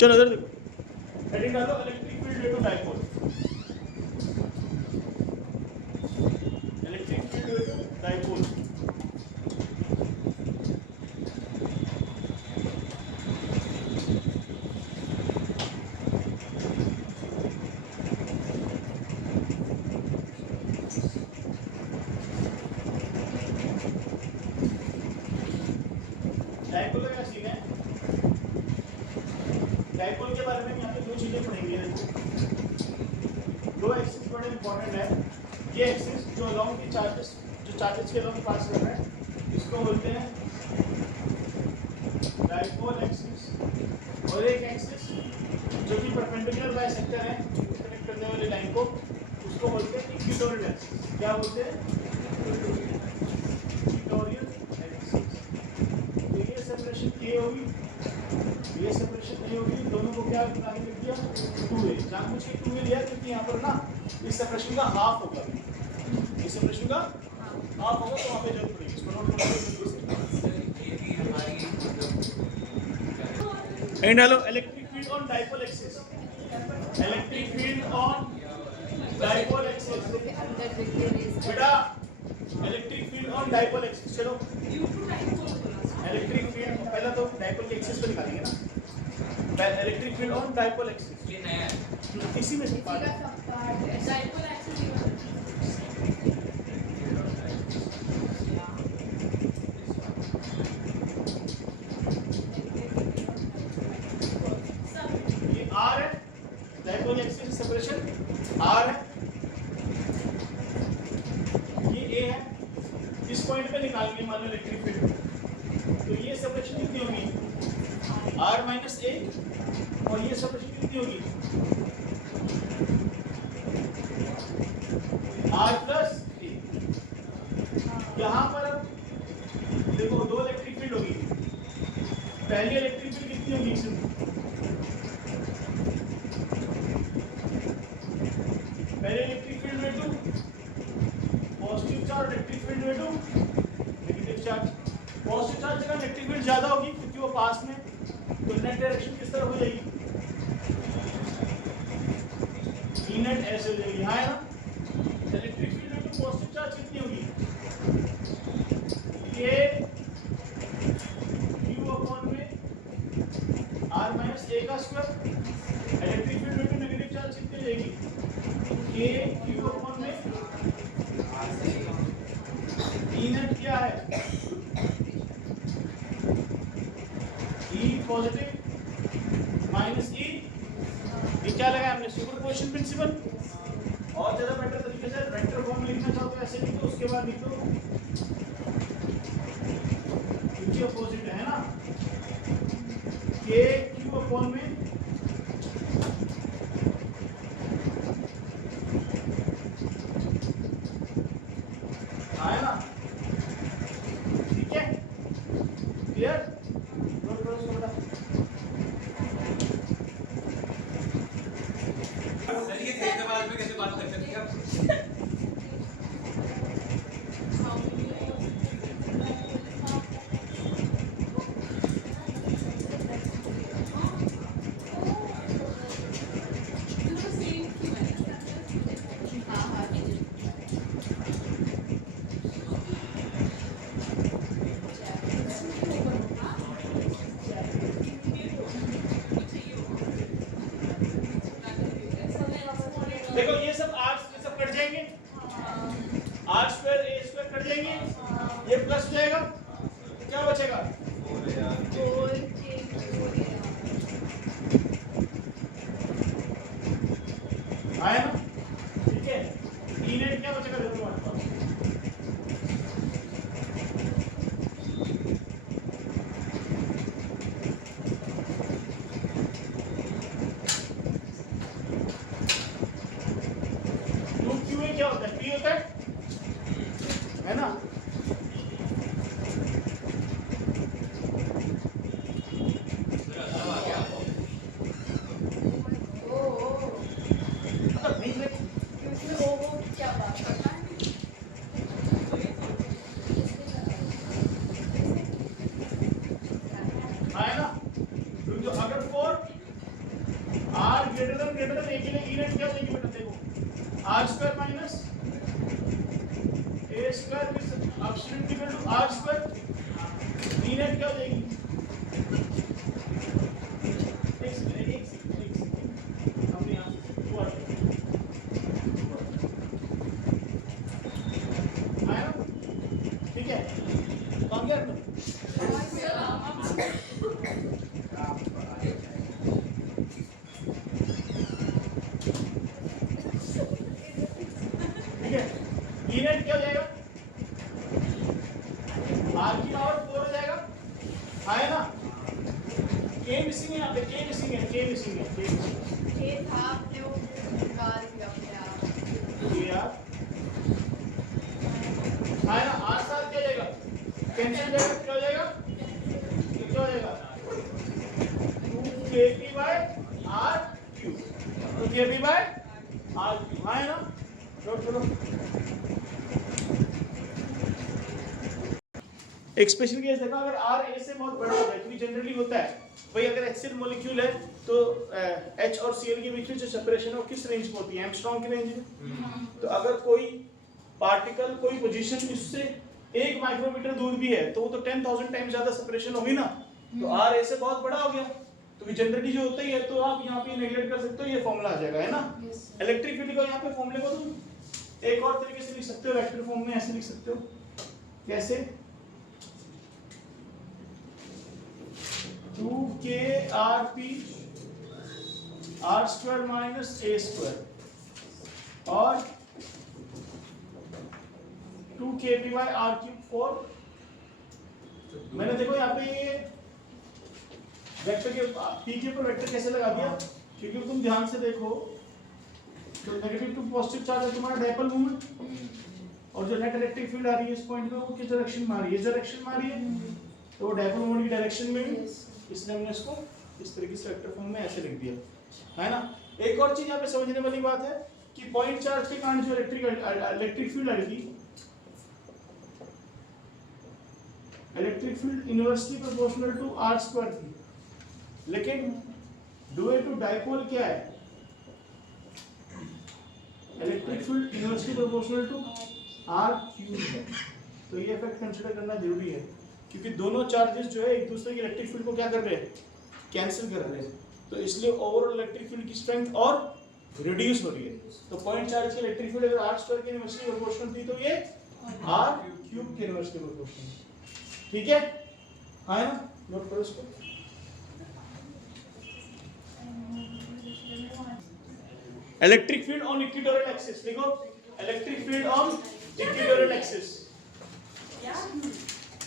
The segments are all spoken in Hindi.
चलो इधर देखो, हेडिंग डालो electric field due to dipole. Electric field due to dipole. Dipole का क्या सीन है? डाइपोल के बारे में यहाँ पे दो चीजें पढ़ेंगे। दो एक्सिस बड़े इंपॉर्टेंट है। ये एक्सिस जो अलोंग की चार्जेस, जो चार्जेस के अलोंग पास कर रहे हैं, इसको बोलते हैं डाइपोल एक्सिस। और एक एक्सिस जो कि परपेंडिकुलर बाइसेक्टर है कनेक्ट करने वाली लाइन को, उसको बोलते हैं इक्वेटोरियल एक्सिस। क्या बोलते हैं? Equatorial axis. तो ये सेपरेशन ये होगी, ये सेपरेशन नहीं होगी, दोनों को क्या आगे लिख दिया? 2a। जानबूझ के 2a लिया क्योंकि यहाँ पर ना इस सेपरेशन का हाफ होगा, इस सेपरेशन का हाफ होगा, तो वहाँ पे जरूरत पड़ेगी, इसको नोट कर लो। एंड डालो electric field on dipole axis. Electric field on dipole axis बेटा, electric field on dipole axis. चलो इलेक्ट्रिक फील्ड पहला तो डाइपोल के एक्सिस पे निकालेंगे ना। Electric field on dipole axis ये नया है, इसी में से पार्ट है। डाइपोल एक्सिस ये R है, डाइपोल एक्सिस सेपरेशन R है, ये A है। इस पॉइंट पे निकालेंगे मान लो इलेक्ट्रिक फील्ड, तो ये सेपरेशन कितनी होगी? R minus A। और ये सेपरेशन कितनी होगी? R plus A। यहाँ पर अब देखो दो इलेक्ट्रिक फील्ड होगी। पहली इलेक्ट्रिक फील्ड कितनी होगी इसमें? पहले इलेक्ट्रिक फील्ड में 2 पॉजिटिव चार्ज, इलेक्ट्रिक फील्ड में 2 नेगेटिव चार्ज। पॉजिटिव चार्ज जगह इलेक्ट्रिक फील्ड ज्यादा होगी क्योंकि वो पास में, तो नेट डायरेक्शन किस तरफ हो जाएगी? ई नेट ऐसे हो जाएगी, हाँ है ना। इलेक्ट्रिक फील्ड में पॉजिटिव चार्ज कितनी होगी? के क्यू अपॉन में आर माइनस ए का स्क्वायर। इलेक्ट्रिक फील्ड में नेगेटिव चार्ज कितनी हो जाएगी? के क्यू अपॉन में ई नेट क्या है? ई पॉजिटिव माइनस ई। ये क्या लगाया हमने? Superposition principle. और ज्यादा बेटर तरीके से वेक्टर फॉर्म में लिखना चाहो तो ऐसे लिखो, उसके बाद लिखो क्योंकि अपोजिट है ना, के क्यू अपॉन में आया ना। ठीक है, क्लियर? नोट करो इसको बेटा। सर ये तेरे बारे में कैसे बात कर सकते हैं आप? देखो ये सब आर्ट्स ये सब कट जाएंगे, r square a square cut जाएंगे, ये प्लस हो जाएगा, क्या बचेगा? आया ना। ठीक है, ई नेट क्या बचेगा? देखो तुम्हारे पास क्या होता है? पी होता है ना। मतलब नहीं ग्रेटर देन ए के लिए ई नेट क्या हो जाएगी बेटा, देखो r square minus a square is absolutely equal to r square, E net क्या हो जाएगी, एक सेकंड हमने यहाँ से हुआ आया, ठीक है कौन गया आपने? ठीक है, ई नेट क्या हो जाएगा, आर की पावर 4 हो जाएगा, आया ना, के मिसिंग है यहाँ पे, के मिसिंग है, के मिसिंग है, के मिसिंग ये था आपने वो निकाल दिया अपने आप। है यार, आया ना, आर साथ क्या हो जाएगा, कैंसिल जाएगा, क्या हो जाएगा, ये क्या हो जाएगा 2kp by r cube, 2kp by r cube, आया ना, चलो एक स्पेशल केस देखा, अगर R A से बहुत बड़ा होता है, क्योंकि जनरली होता है भाई, अगर HCl मॉलिक्यूल है तो H और Cl के बीच में जो सेपरेशन है वो किस रेंज में होती है, एंगस्ट्रॉम की रेंज में। तो अगर कोई पार्टिकल कोई पोजीशन इससे 1 माइक्रोमीटर दूर भी है तो वो तो 10,000 टाइम ज्यादा सेपरेशन होगी ना, तो R A से बहुत बड़ा हो गया, तो जनरली जो होता ही है, तो आप यहाँ पे नेगलेक्ट कर सकते हो, ये फॉर्मूला आ जाएगा, है ना। इलेक्ट्रिक फील्ड को यहाँ पे फॉर्मूले को तुम एक और तरीके से लिख सकते हो, वेक्टर फॉर्म में ऐसे लिख सकते हो, कैसे, 2kRP r square minus a square और 2kp by r क्यूब 4। मैंने देखो यहाँ पे ये वेक्टर के p के ऊपर वेक्टर कैसे लगा दिया, क्योंकि तुम ध्यान से देखो तो नेगेटिव टू पॉजिटिव चार्ज है तुम्हारा डायपोल मोमेंट, और जो नेट इलेक्ट्रिक फील्ड आ रही है इस पॉइंट पे वो किस डायरेक्शन में आ रही है, इस डायरेक्शन में आ रही है, तो वो डायपोल मोमेंट की डायरेक्शन में, इसलिए हमने इसको इस तरीके से वेक्टर फॉर्म में ऐसे लिख दिया, है ना। एक और चीज यहाँ पे समझने वाली बात है कि पॉइंट चार्ज के कारण जो इलेक्ट्रिक फील्ड आएगी, electric field inversely proportional to r square थी, लेकिन ड्यू टू डायपोल क्या है, electric field inversely proportional to r cube है। तो ये इफेक्ट कंसीडर करना जरूरी है, क्योंकि दोनों चार्जेस जो है एक दूसरे की इलेक्ट्रिक फील्ड को क्या कर रहे हैं, कैंसिल कर रहे हैं, तो इसलिए ओवरऑल इलेक्ट्रिक फील्ड की स्ट्रेंथ और रिड्यूस हो रही है। तो पॉइंट चार्ज की इलेक्ट्रिक फील्ड अगर r स्क्वायर के इनवर्सली प्रोपोर्शनल थी तो ये r क्यूब के इनवर्सली प्रोपोर्शनल, ठीक है, हाँ ना, नोट करो इसको। Electric field on equatorial axis, देखो electric field on equatorial axis,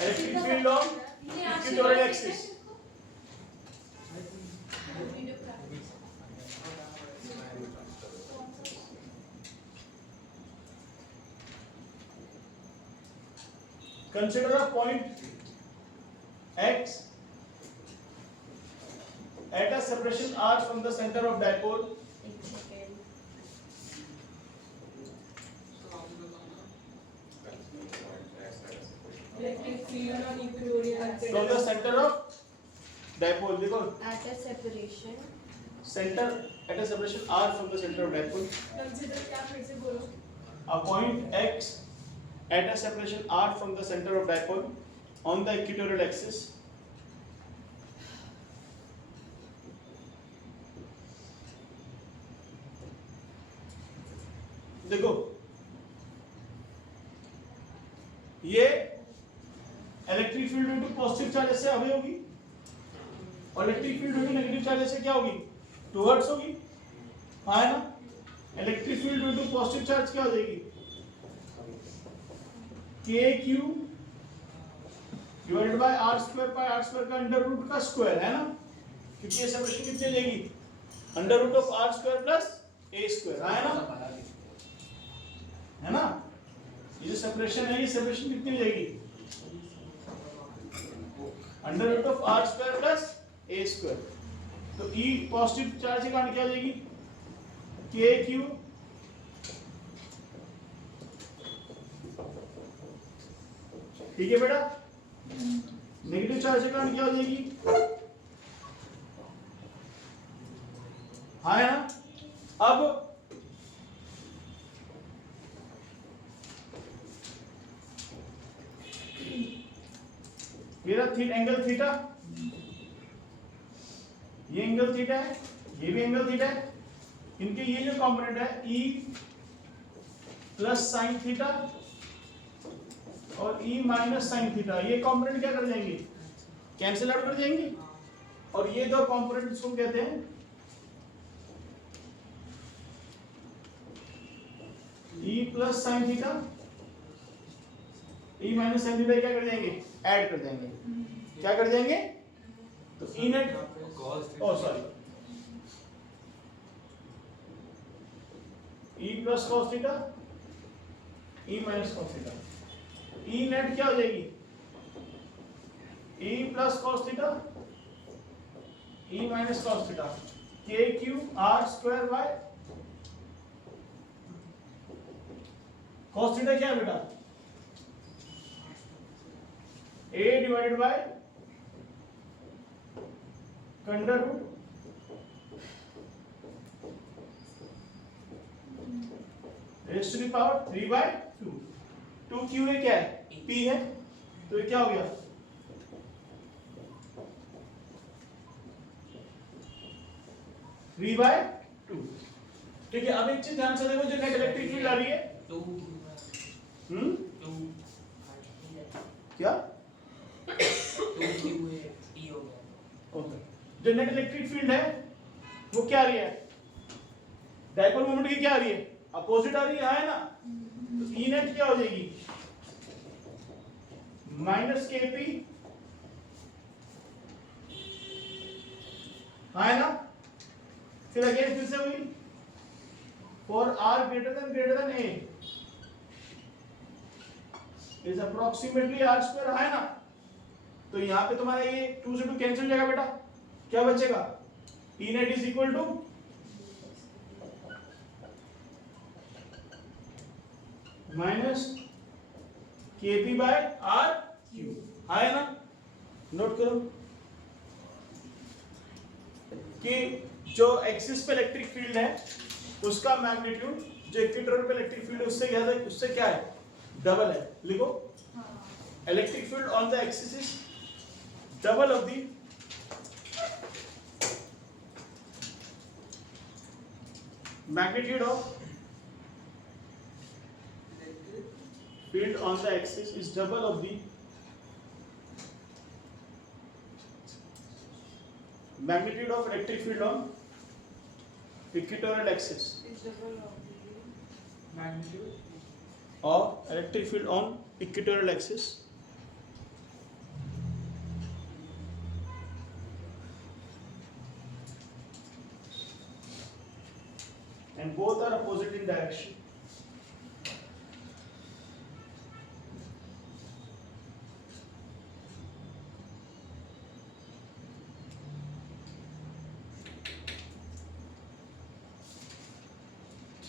electric field on equatorial axis, consider a point x at a separation r from the center of dipole electric field on equatorial axis from the center of dipole, देखो at a separation, center at a separation r from the center of dipole, consider क्या फिर से बोलो, a point x at a separation r from the center of dipole on the equatorial axis देखो ये electric field due to positive charge से अवे होगी और electric field due to negative charge से क्या होगी, टुवर्ड्स होगी, हाँ है ना। Electric field due to positive charge क्या हो जाएगी, k q divided by r square का अंडर रूट का स्क्वायर, है ना, क्योंकि ये सेपरेशन कितनी हो जाएगी, under root of r square plus a square, है ना। ये जो सेपरेशन है, ये सेपरेशन कितनी हो जाएगी, under root of r square plus a square. तो ई पॉजिटिव चार्ज के कारण क्या हो जाएगी, के क्यू ठीक है बेटा, नेगेटिव चार्ज के कारण क्या हो जाएगी, हाँ है ना। अब मेरा एंगल थीटा, ये एंगल थीटा है, ये भी एंगल थीटा है, इनके ये जो कंपोनेंट है E प्लस साइन थीटा और E माइनस साइन थीटा, ये कंपोनेंट क्या कर जाएंगे, कैंसिल आउट कर जाएंगे। और ये दो कंपोनेंट इसको कहते हैं E plus sine theta, E minus sine theta क्या कर जाएंगे, ऐड कर देंगे। क्या कर देंगे, तो E net, oh sorry, E plus cos theta, E minus cos theta, E net क्या हो जाएगी, E plus cos theta, E minus cos theta, k Q R square by cos theta क्या है बेटा, A divided by under root raise to the power 3/2। 2q है क्या है, p है, तो ये क्या हो गया, थ्री बाय टू। ठीक है, अब एक चीज ध्यान से देखो, जो नेट इलेक्ट्रिक फील्ड आ रही है, क्या जो नेट इलेक्ट्रिक फील्ड है वो क्या आ रही है, डाइपोल मोमेंट की क्या आ रही है, अपोजिट आ रही है ना। तो ई नेट क्या हो जाएगी, माइनस के पी, है ना। फिर अगेन फिर से हुई, for r greater than a is approximately r square, है ना। तो यहां पे तुम्हारा ये 2 से 2 कैंसिल हो जाएगा बेटा, क्या बचेगा, E net is equal to minus k P by R Q, है ना। नोट करो कि जो एक्सिस पे इलेक्ट्रिक फील्ड है उसका मैग्नीट्यूड जो इक्वेटर पे इलेक्ट्रिक फील्ड है उससे ज्यादा, उससे क्या है, डबल है। लिखो, electric field on the axis is double of the magnitude of field on the axis is double of the magnitude of electric field on equatorial axis of electric field on equatorial axis and both are opposite in direction.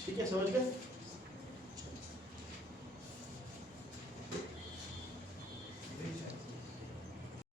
ठीक है, समझ गए।